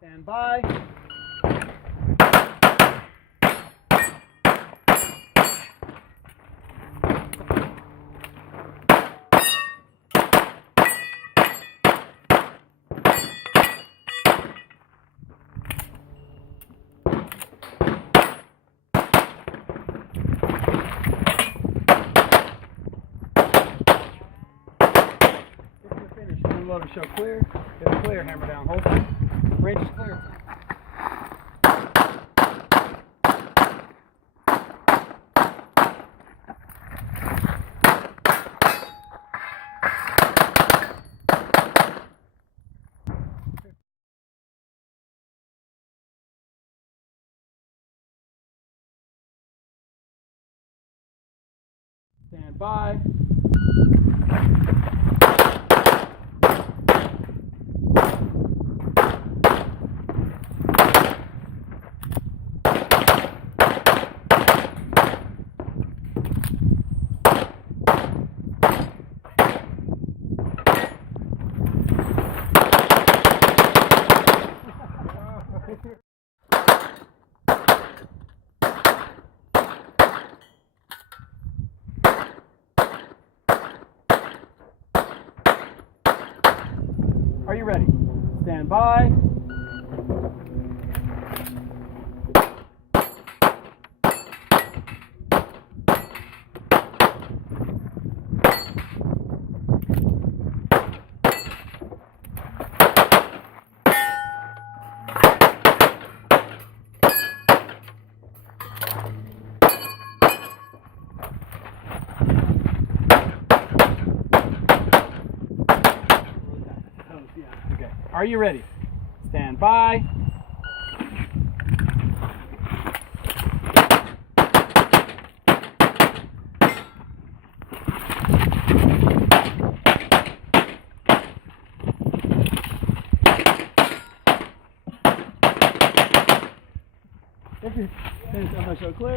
Stand by. Load to show clear. Get a clear, hammer down, hold. Range is clear. Stand by. Are you ready? Stand by. Okay. Are you ready? Stand by. If you finish, I'm going to show clear.